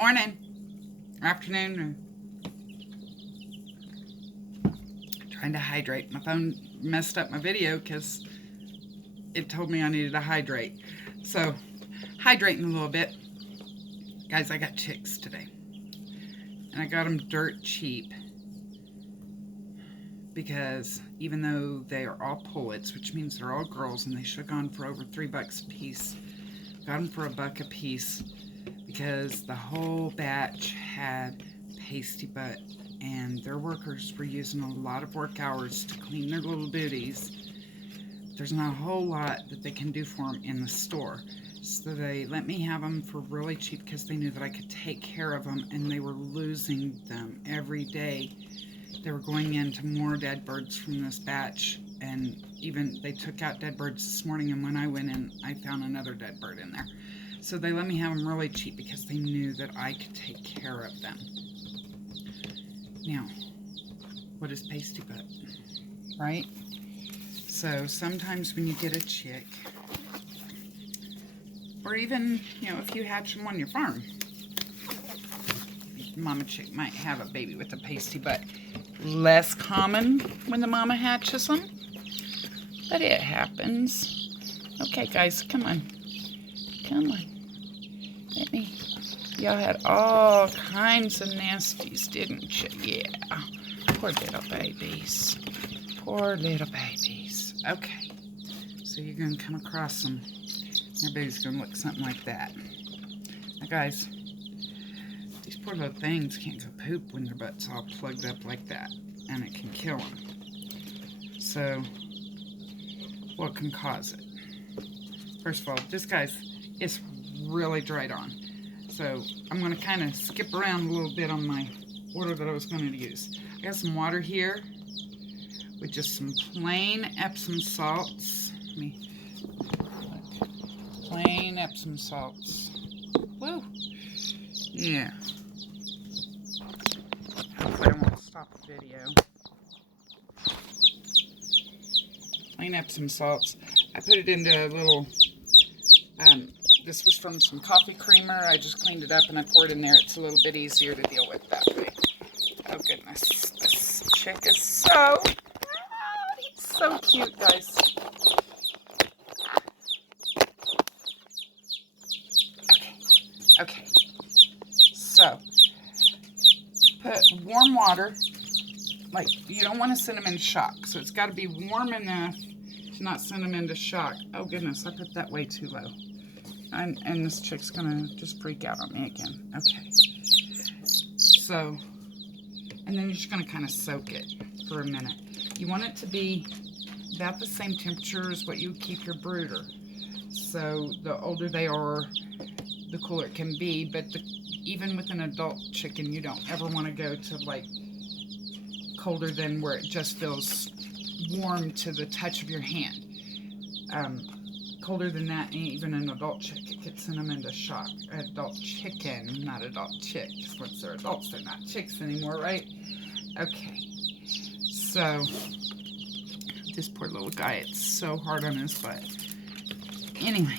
Morning, afternoon, trying to hydrate. My phone messed up my video because it told me I needed to hydrate. So, hydrating a little bit. Guys, I got chicks today. And I got them dirt cheap. Because even though they are all pullets, which means they're all girls, and they should have gone for over $3 a piece, got them for $1 a piece because the whole batch had pasty butt, and their workers were using a lot of work hours to clean their little booties. There's not a whole lot that they can do for them in the store. So they let me have them for really cheap because they knew that I could take care of them, and they were losing them every day. They were going into more dead birds from this batch, and even they took out dead birds this morning, and when I went in, I found another dead bird in there. So they let me have them really cheap because they knew that I could take care of them. Now, what is pasty butt, right? So sometimes when you get a chick, or even, if you hatch them on your farm, mama chick might have a baby with a pasty butt. Less common when the mama hatches them, but it happens. Okay, guys, come on. Come on. Let me. Y'all had all kinds of nasties, didn't you? Yeah. Poor little babies. Poor little babies. Okay. So you're going to come across them. Your baby's going to look something like that. Now, guys, these poor little things can't go poop when their butt's all plugged up like that, and it can kill them. So, what can cause it? First of all, this guy's is really dried on. So, I'm going to kind of skip around a little bit on my order that I was going to use. I got some water here with just some plain Epsom salts. Let me look. Plain Epsom salts. Woo! Yeah. Hopefully I won't stop the video. Plain Epsom salts. I put it into a little, this was from some coffee creamer. I just cleaned it up and I poured it in there. It's a little bit easier to deal with that way. Oh goodness, this chick is he's so cute, guys. Okay. So, put warm water. Like, you don't want to send them into shock. So it's got to be warm enough to not send them into shock. Oh goodness, I put that way too low. And this chick's going to just freak out on me again. Okay. So, and then you're just going to kind of soak it for a minute. You want it to be about the same temperature as what you keep your brooder. So the older they are, the cooler it can be. But even with an adult chicken, you don't ever want to go to like colder than where it just feels warm to the touch of your hand. Colder than that, and even an adult chick, it could send them into shock. Adult chicken, not adult chicks. Once they're adults, they're not chicks anymore, right? Okay. So, this poor little guy, it's so hard on his butt. Anyway.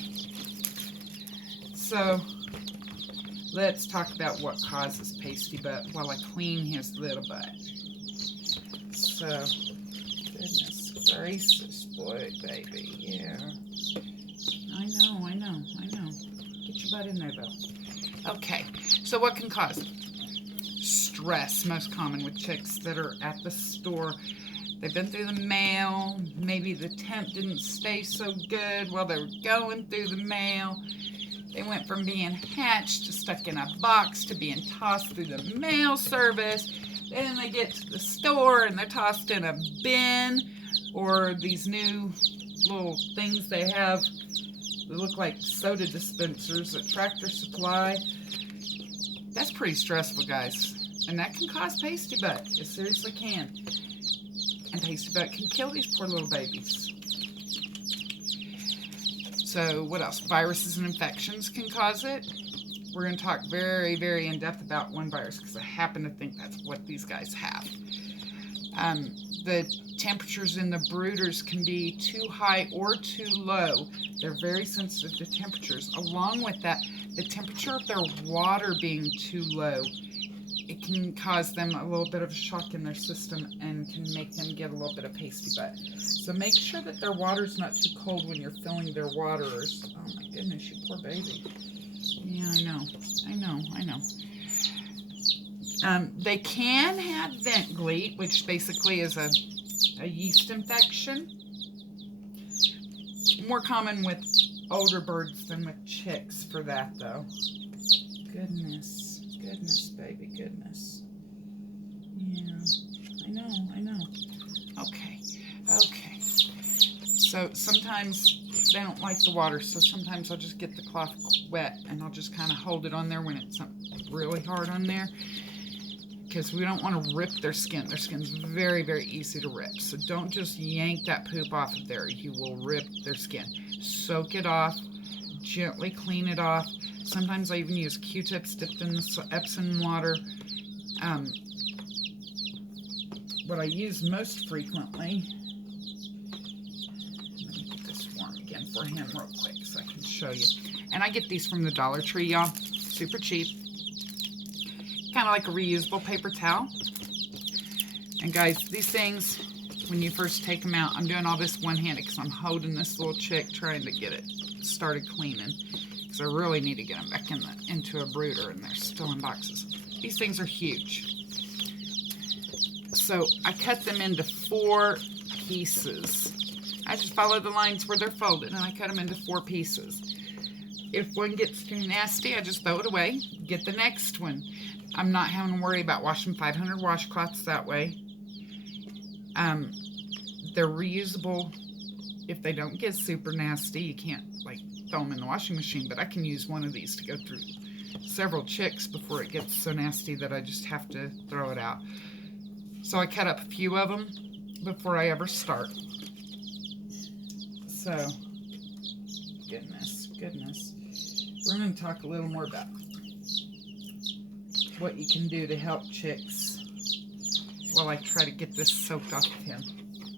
So, let's talk about what causes pasty butt while I clean his little butt. So, goodness gracious, boy, baby, yeah. I know. Get your butt in there, though. Okay, so what can cause it? Stress, most common with chicks that are at the store. They've been through the mail. Maybe the temp didn't stay so good while they were going through the mail. They went from being hatched to stuck in a box to being tossed through the mail service. Then they get to the store and they're tossed in a bin, or these new little things they have that look like soda dispensers at Tractor Supply. That's pretty stressful, guys. And that can cause pasty butt. It seriously can. And pasty butt can kill these poor little babies. So what else? Viruses and infections can cause it. We're going to talk very, very in depth about one virus because I happen to think that's what these guys have. The temperatures in the brooders can be too high or too low. They're very sensitive to temperatures. Along with that, the temperature of their water being too low, it can cause them a little bit of a shock in their system and can make them get a little bit of pasty butt. So make sure that their water's not too cold when you're filling their waterers. Oh my goodness, you poor baby. Yeah, I know. They can have vent gleat, which basically is a yeast infection. More common with older birds than with chicks for that, though. Goodness, baby, goodness. Yeah, I know. Okay. So sometimes they don't like the water, so sometimes I'll just get the cloth wet and I'll just kind of hold it on there when it's really hard on there, because we don't want to rip their skin. Their skin's very, very easy to rip. So don't just yank that poop off of there. You will rip their skin. Soak it off, gently clean it off. Sometimes I even use Q-tips dipped in the Epsom water. What I use most frequently, let me get this warm again for him real quick so I can show you. And I get these from the Dollar Tree, y'all. Super cheap. Kind of like a reusable paper towel. And guys, these things, when you first take them out, I'm doing all this one-handed because I'm holding this little chick trying to get it started cleaning, because I really need to get them back into a brooder, and they're still in boxes. These things are huge. So I cut them into 4 pieces. I just follow the lines where they're folded, and I cut them into 4 pieces. If one gets too nasty, I just throw it away, get the next one. I'm not having to worry about washing 500 washcloths that way. They're reusable if they don't get super nasty. You can't like throw them in the washing machine, but I can use one of these to go through several chicks before it gets so nasty that I just have to throw it out. So I cut up a few of them before I ever start. So, goodness. We're going to talk a little more about what you can do to help chicks while I try to get this soaked off of him.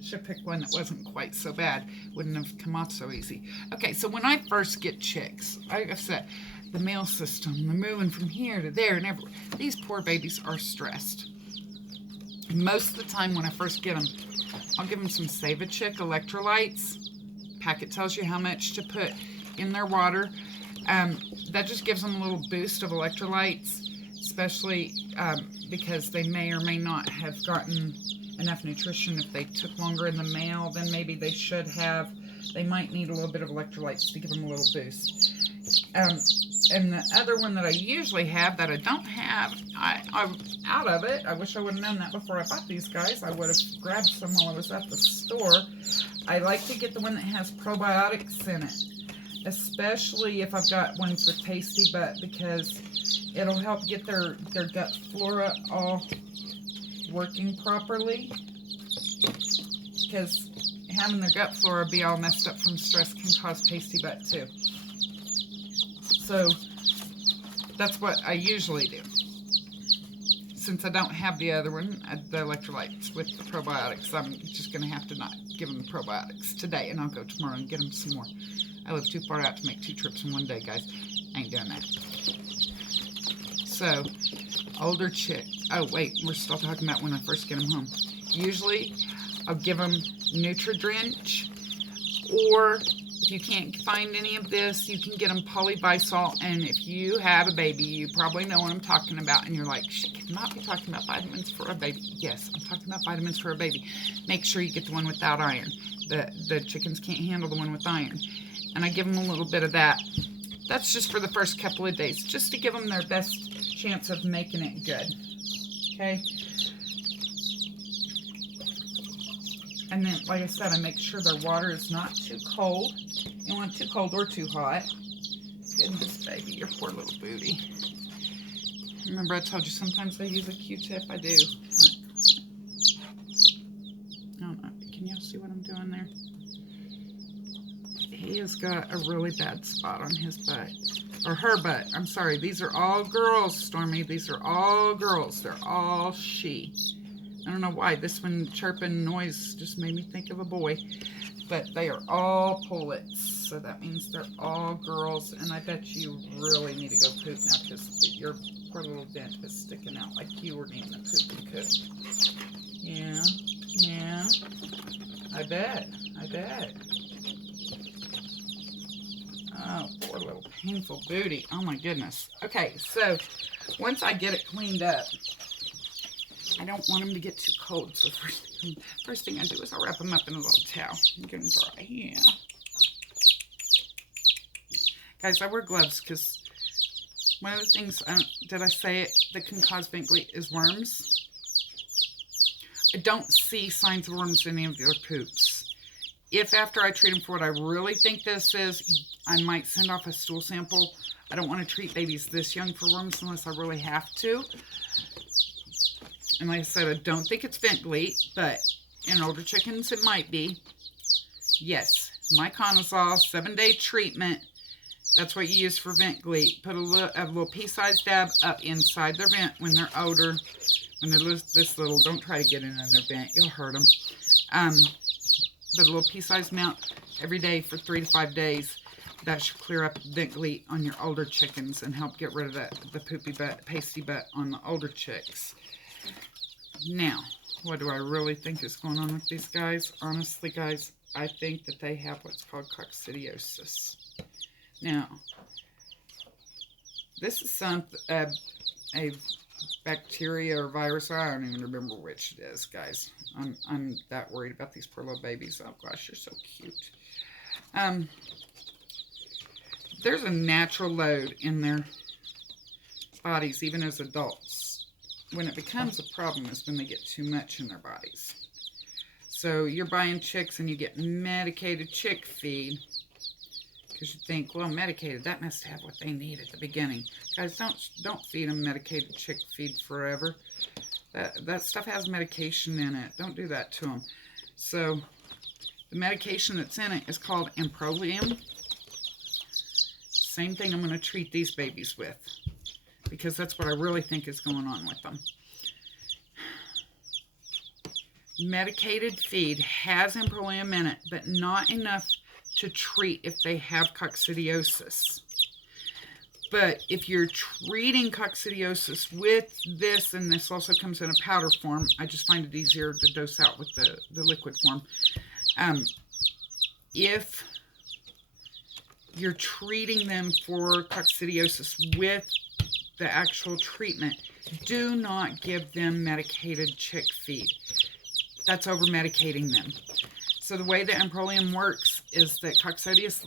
Should pick one that wasn't quite so bad. Wouldn't have come off so easy. Okay, so when I first get chicks, like I said, the mail system, they're moving from here to there and everywhere. These poor babies are stressed. Most of the time when I first get them, I'll give them some Save a Chick electrolytes. Packet tells you how much to put in their water. That just gives them a little boost of electrolytes, especially because they may or may not have gotten enough nutrition. If they took longer in the mail than maybe they should have, they might need a little bit of electrolytes to give them a little boost. And the other one that I usually have that I don't have, I'm out of it. I wish I would have known that before I bought these guys. I would have grabbed some while I was at the store. I like to get the one that has probiotics in it, especially if I've got ones with pasty butt, because it'll help get their gut flora all working properly, because having their gut flora be all messed up from stress can cause pasty butt too. So that's what I usually do. Since I don't have the other one, the electrolytes with the probiotics, I'm just going to have to not give them the probiotics today, and I'll go tomorrow and get them some more. I live too far out to make 2 trips in one day, guys. I ain't doing that. So, older chick. Oh, wait, we're still talking about when I first get them home. Usually, I'll give them Nutri-Drench, or if you can't find any of this, you can get them Polybisol. And if you have a baby, you probably know what I'm talking about. And you're like, she cannot be talking about vitamins for a baby. Yes, I'm talking about vitamins for a baby. Make sure you get the one without iron. The chickens can't handle the one with iron. And I give them a little bit of that. That's just for the first couple of days, just to give them their best chance of making it good. Okay? And then, like I said, I make sure their water is not too cold. You don't want it too cold or too hot. Goodness, baby, your poor little booty. Remember I told you sometimes I use a Q-tip? I do. But, I don't know. Can y'all see what I'm doing there? He has got a really bad spot on his butt. Or her butt. I'm sorry. These are all girls, Stormy. These are all girls. They're all she. I don't know why. This one chirping noise just made me think of a boy. But they are all pullets, so that means they're all girls. And I bet you really need to go poop now because your poor little vent is sticking out like you were needing a poop and could. Yeah, yeah. I bet. Oh, poor little painful booty. Oh my goodness. Okay, so once I get it cleaned up, I don't want them to get too cold. So first thing I do is I wrap them up in a little towel and get them dry. Yeah. Guys, I wear gloves because one of the things, did I say it, that can cause vent gleet is worms. I don't see signs of worms in any of their poops. If after I treat them for what I really think this is, I might send off a stool sample. I don't want to treat babies this young for worms unless I really have to. And like I said, I don't think it's vent gleet, but in older chickens it might be. Yes, Myconazole 7-day treatment. That's what you use for vent gleet. Put a little pea-sized dab up inside their vent when they're older. When they're this little, don't try to get in their vent. You'll hurt them. But a little pea-sized amount every day for 3 to 5 days. That should clear up vent gleet on your older chickens and help get rid of the poopy butt, pasty butt on the older chicks. Now, what do I really think is going on with these guys? Honestly, guys, I think that they have what's called coccidiosis. Now, this is a bacteria or virus. I don't even remember which it is, guys. I'm that worried about these poor little babies. Oh gosh, you're so cute. There's a natural load in their bodies, even as adults. When it becomes a problem is when they get too much in their bodies. So you're buying chicks and you get medicated chick feed because you think, well, medicated, that must have what they need at the beginning. Guys, don't feed them medicated chick feed forever. That stuff has medication in it. Don't do that to them. So the medication that's in it is called Improlium. Same thing I'm going to treat these babies with, because that's what I really think is going on with them. Medicated feed has Improlium in it, but not enough to treat if they have coccidiosis. But if you're treating coccidiosis with this, and this also comes in a powder form, I just find it easier to dose out with the liquid form. If you're treating them for coccidiosis with the actual treatment, do not give them medicated chick feed. That's over medicating them. So the way the Improlium works is that coccidiosis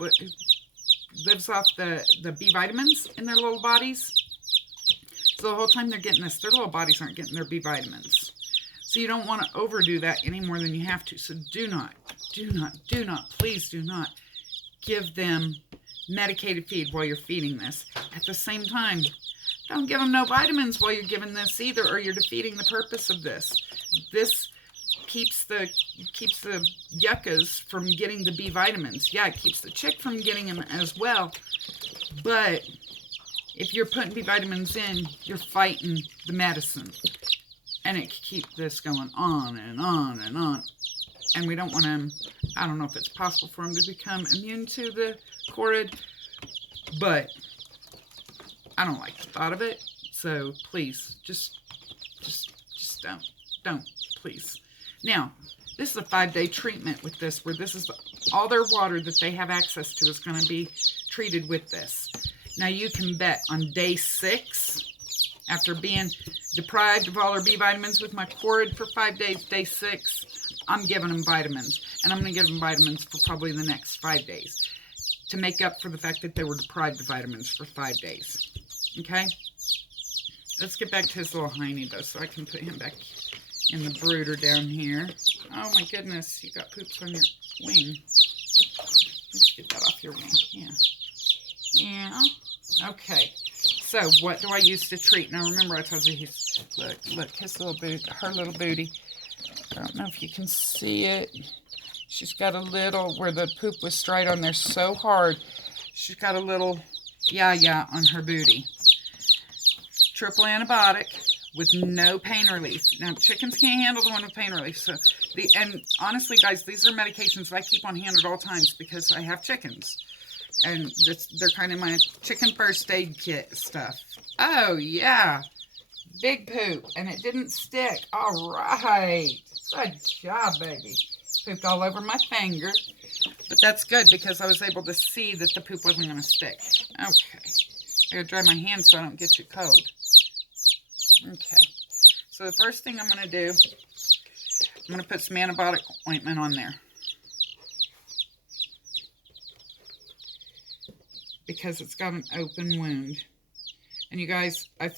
lives off the B vitamins in their little bodies. So the whole time they're getting this, their little bodies aren't getting their B vitamins. So you don't want to overdo that any more than you have to. So do not, please do not give them medicated feed while you're feeding this. At the same time, don't give them no vitamins while you're giving this either, or you're defeating the purpose of this. This keeps the yuccas from getting the B vitamins. Yeah, it keeps the chick from getting them as well. But if you're putting B vitamins in, you're fighting the medicine. And it can keep this going on and on and on. And we don't want them, I don't know if it's possible for them to become immune to the Corid, but I don't like the thought of it. So please, just don't, please. Now, this is a 5-day treatment with this, where this is all their water that they have access to is going to be treated with this. Now, you can bet on day 6, after being deprived of all their B vitamins with my Corid for 5 days, day 6, I'm giving them vitamins. And I'm going to give them vitamins for probably the next 5 days to make up for the fact that they were deprived of vitamins for 5 days. Okay? Let's get back to his little hiney, though, so I can put him back in the brooder down here. Oh, my goodness. You got poops on your wing. Let's get that off your wing. Yeah. Yeah. Okay. So, what do I use to treat? Now, remember I told you he's, look, his little booty, her little booty. I don't know if you can see it. She's got a little, where the poop was straight on there so hard, she's got a little yah-yah on her booty. Triple antibiotic, with no pain relief. Now, chickens can't handle the one with pain relief. So, and honestly, guys, these are medications that I keep on hand at all times because I have chickens. And they're kind of my chicken first aid kit stuff. Oh, yeah. Big poop. And it didn't stick. All right. Good job, baby. Pooped all over my finger. But that's good because I was able to see that the poop wasn't going to stick. Okay. I gotta dry my hands so I don't get too cold. Okay. So the first thing I'm going to do, I'm going to put some antibiotic ointment on there. Because it's got an open wound. And you guys, I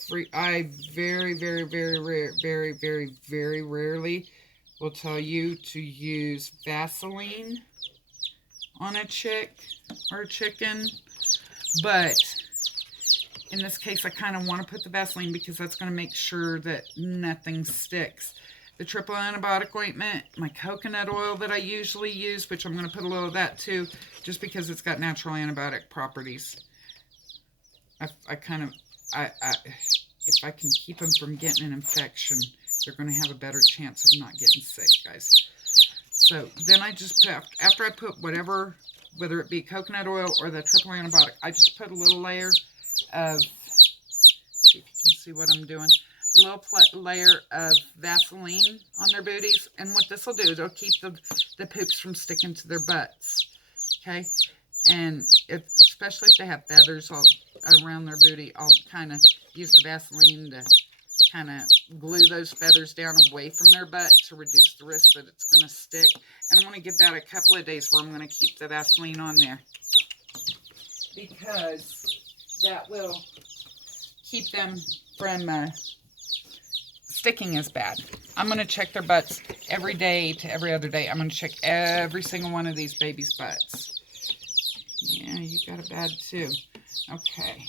very, very, very rarely will tell you to use Vaseline on a chick or a chicken. But in this case, I kind of want to put the Vaseline because that's going to make sure that nothing sticks. The triple antibiotic ointment, my coconut oil that I usually use, which I'm going to put a little of that too, just because it's got natural antibiotic properties. If I can keep them from getting an infection, they're going to have a better chance of not getting sick, guys. So then I just put, after I put whatever, whether it be coconut oil or the triple antibiotic, I just put a little layer of, see if you can see what I'm doing, a little layer of Vaseline on their booties. And what this will do is it'll keep the poops from sticking to their butts. Okay? And especially if they have feathers all around their booty, I'll kind of use the Vaseline to kind of glue those feathers down away from their butt to reduce the risk that it's going to stick. And I'm going to give that a couple of days where I'm going to keep the Vaseline on there, because that will keep them from sticking as bad. I'm going to check their butts every day to every other day. I'm going to check every single one of these babies' butts. Yeah, you got it bad too. Okay.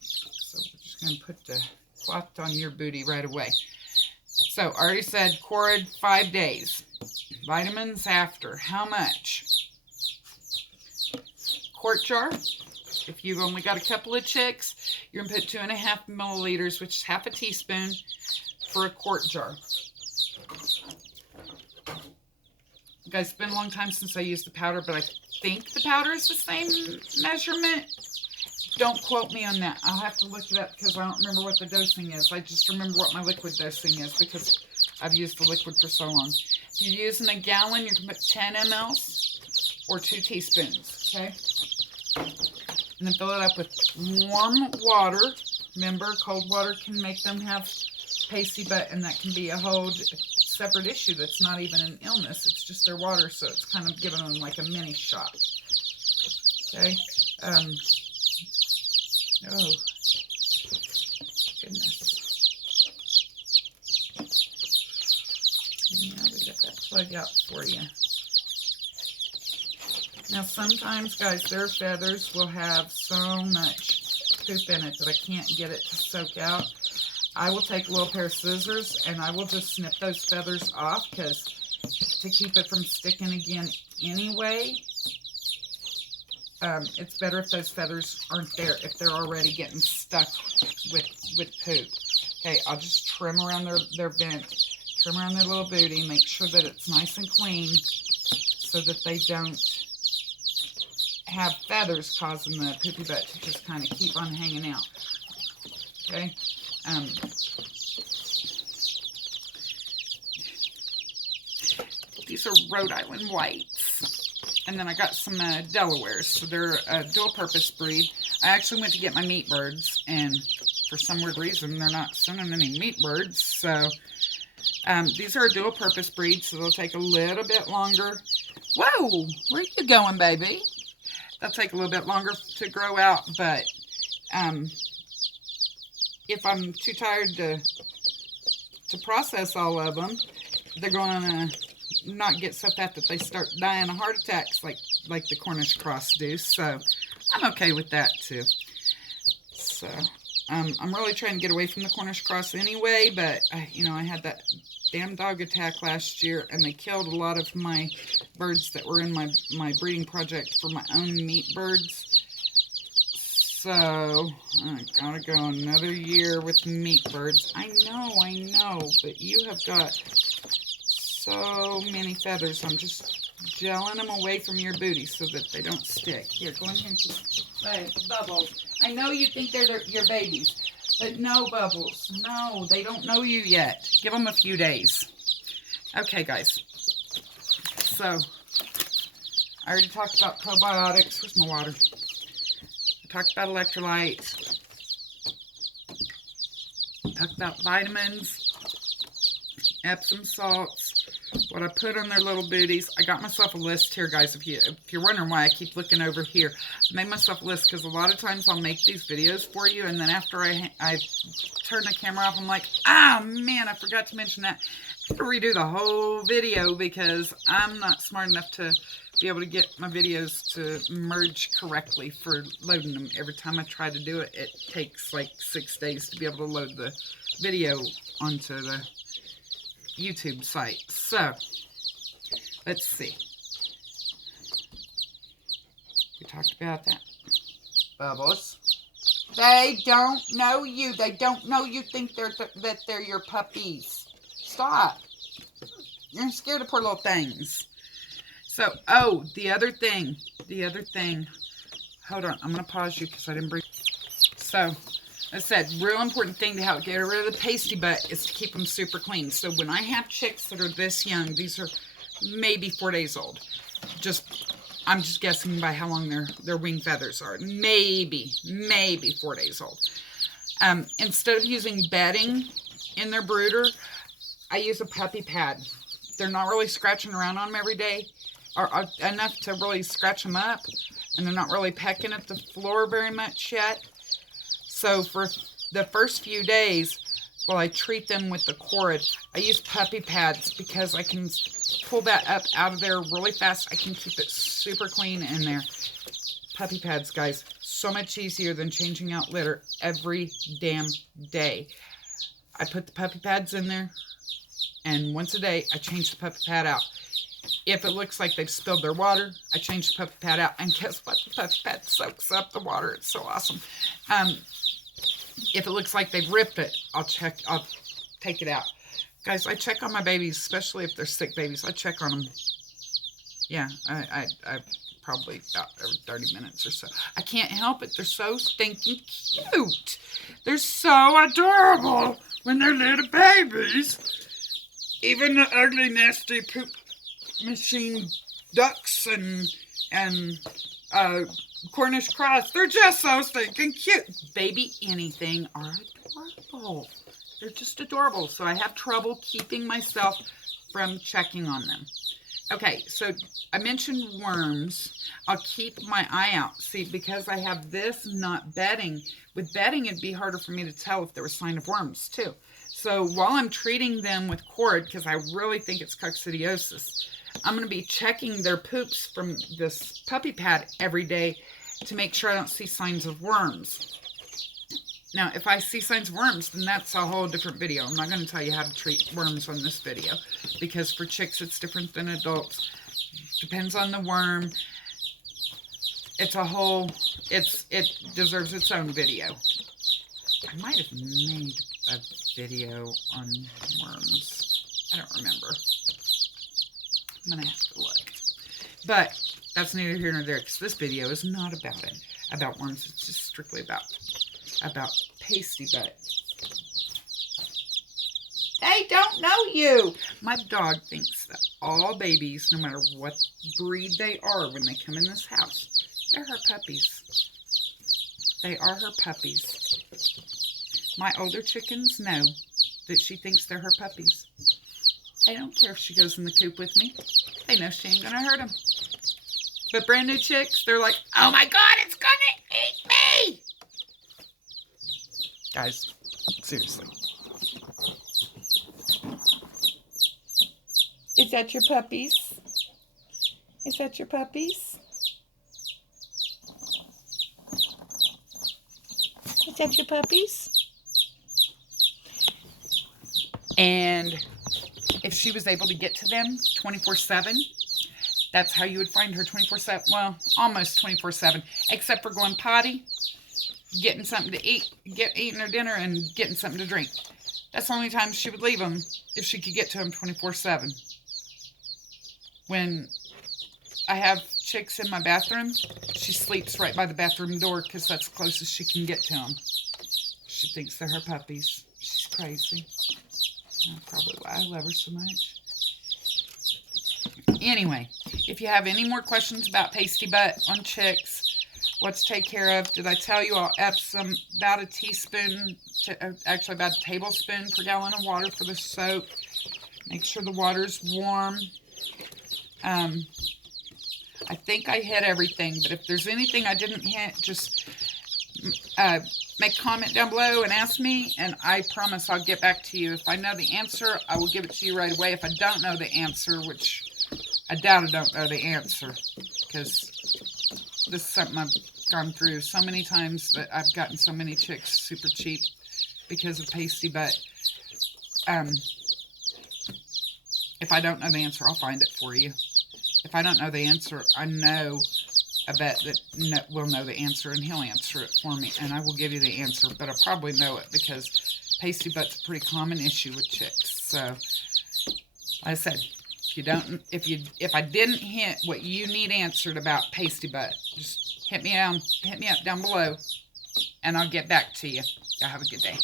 So we're just going to put the cloth on your booty right away. So I already said Corid 5 days. Vitamins after. How much? Quart jar. If you've only got a couple of chicks, you're going to put 2.5 milliliters, which is half a teaspoon, for a quart jar. Guys, it's been a long time since I used the powder, but I think the powder is the same measurement. Don't quote me on that. I'll have to look it up because I don't remember what the dosing is. I just remember what my liquid dosing is because I've used the liquid for so long. If you're using a gallon, you can put 10 mLs or 2 teaspoons, okay? And then fill it up with warm water. Remember, cold water can make them have pasty butt, and that can be a whole separate issue that's not even an illness. It's just their water, so it's kind of giving them like a mini shock. Okay? Oh, goodness. Yeah, we got that plug out for you. Now, sometimes, guys, their feathers will have so much poop in it that I can't get it to soak out. I will take a little pair of scissors and I will just snip those feathers off, because to keep it from sticking again anyway, it's better if those feathers aren't there, if they're already getting stuck with poop. Okay, I'll just trim around their vent, trim around their little booty, make sure that it's nice and clean so that they don't have feathers causing the poopy butt to just kind of keep on hanging out. Okay? These are Rhode Island Whites. And then I got some Delawares. So they're a dual-purpose breed. I actually went to get my meat birds, and for some weird reason, they're not sending any meat birds. So these are a dual-purpose breed, so they'll take a little bit longer. Whoa! Where are you going, baby? They'll take a little bit longer to grow out, but if I'm too tired to process all of them, they're going to not get so fat that they start dying of heart attacks like the Cornish cross do. So I'm okay with that too. So I'm really trying to get away from the Cornish cross anyway, but I had that damn dog attack last year, and they killed a lot of my birds that were in my breeding project for my own meat birds. So, I gotta go another year with meat birds. I know, but you have got so many feathers. I'm just gelling them away from your booty so that they don't stick. Here, go in here and keep Bubbles. I know you think they're your babies, but no, Bubbles. No, they don't know you yet. Give them a few days. Okay, guys. So, I already talked about probiotics. Where's my water? I talked about electrolytes. I talked about vitamins, Epsom salts, what I put on their little booties. I got myself a list here, guys. If you're wondering why I keep looking over here, I made myself a list because a lot of times I'll make these videos for you, and then after I turn the camera off, I'm like, ah, man, I forgot to mention that. I have to redo the whole video because I'm not smart enough to be able to get my videos to merge correctly for loading them. Every time I try to do it, it takes like 6 days to be able to load the video onto the YouTube site. So, let's see. We talked about that. Bubbles. They don't know you. They don't know you think that they're your puppies. Stop. You're scared of poor little things. So, oh, the other thing. Hold on, I'm going to pause you because I didn't bring. So, I said, real important thing to help get rid of the pasty butt is to keep them super clean. So, when I have chicks that are this young, these are maybe 4 days old. I'm just guessing by how long their wing feathers are. Maybe 4 days old. Instead of using bedding in their brooder, I use a puppy pad. They're not really scratching around on them every day, or enough to really scratch them up, and they're not really pecking at the floor very much yet. So for the first few days, while I treat them with the cord, I use puppy pads because I can pull that up out of there really fast. I can keep it super clean in there. Puppy pads, guys, so much easier than changing out litter every damn day. I put the puppy pads in there, and once a day, I change the puppy pad out. If it looks like they've spilled their water, I change the puppy pad out. And guess what? The puppy pad soaks up the water. It's so awesome. If it looks like they've ripped it, I'll take it out. Guys, I check on my babies, especially if they're sick babies. I check on them. Yeah, I probably about every 30 minutes or so. I can't help it. They're so stinking cute. They're so adorable when they're little babies. Even the ugly, nasty poop machine ducks and Cornish cross, they're just so stinking cute. Baby anything are adorable. They're just adorable. So I have trouble keeping myself from checking on them. Okay, so I mentioned worms. I'll keep my eye out. See, because I have this not bedding. With bedding, it'd be harder for me to tell if there was sign of worms too. So while I'm treating them with cord, because I really think it's coccidiosis, I'm going to be checking their poops from this puppy pad every day to make sure I don't see signs of worms. Now, if I see signs of worms, then that's a whole different video. I'm not going to tell you how to treat worms on this video, because for chicks, it's different than adults. Depends on the worm. It deserves its own video. I might have made a video on worms. I don't remember. I'm going to have to look. But that's neither here nor there, because this video is not about worms. It's just strictly about pasty butt. They don't know you. My dog thinks that all babies, no matter what breed they are, when they come in this house, they're her puppies. They are her puppies. My older chickens know that she thinks they're her puppies. I don't care if she goes in the coop with me. They know she ain't gonna hurt them. But brand new chicks, they're like, oh my God, it's gonna eat me! Guys, seriously. Is that your puppies? Is that your puppies? Is that your puppies? And if she was able to get to them 24/7, that's how you would find her 24/7. Well, almost 24/7, except for going potty. getting something to eat, eating her dinner and getting something to drink. That's the only time she would leave them, if she could get to them 24/7. When I have chicks in my bathroom, she sleeps right by the bathroom door because that's the closest she can get to them. She thinks they're her puppies. She's crazy. That's probably why I love her so much. Anyway, if you have any more questions about pasty butt on chicks, what to take care of, did I tell you I'll up some, about a teaspoon, actually about a tablespoon per gallon of water for the soap. Make sure the water's warm. I think I hit everything, but if there's anything I didn't hit, just make a comment down below and ask me, and I promise I'll get back to you. If I know the answer, I will give it to you right away. If I don't know the answer, which I doubt I don't know the answer, because this is something I've gone through so many times that I've gotten so many chicks super cheap because of pasty butt. If I don't know the answer, I'll find it for you. If I don't know the answer, I know a vet that will know the answer, and he'll answer it for me, and I will give you the answer, but I'll probably know it because pasty butt's a pretty common issue with chicks. So, like I said, if I didn't hit what you need answered about pasty butt, just hit me up down below, and I'll get back to you. Y'all have a good day.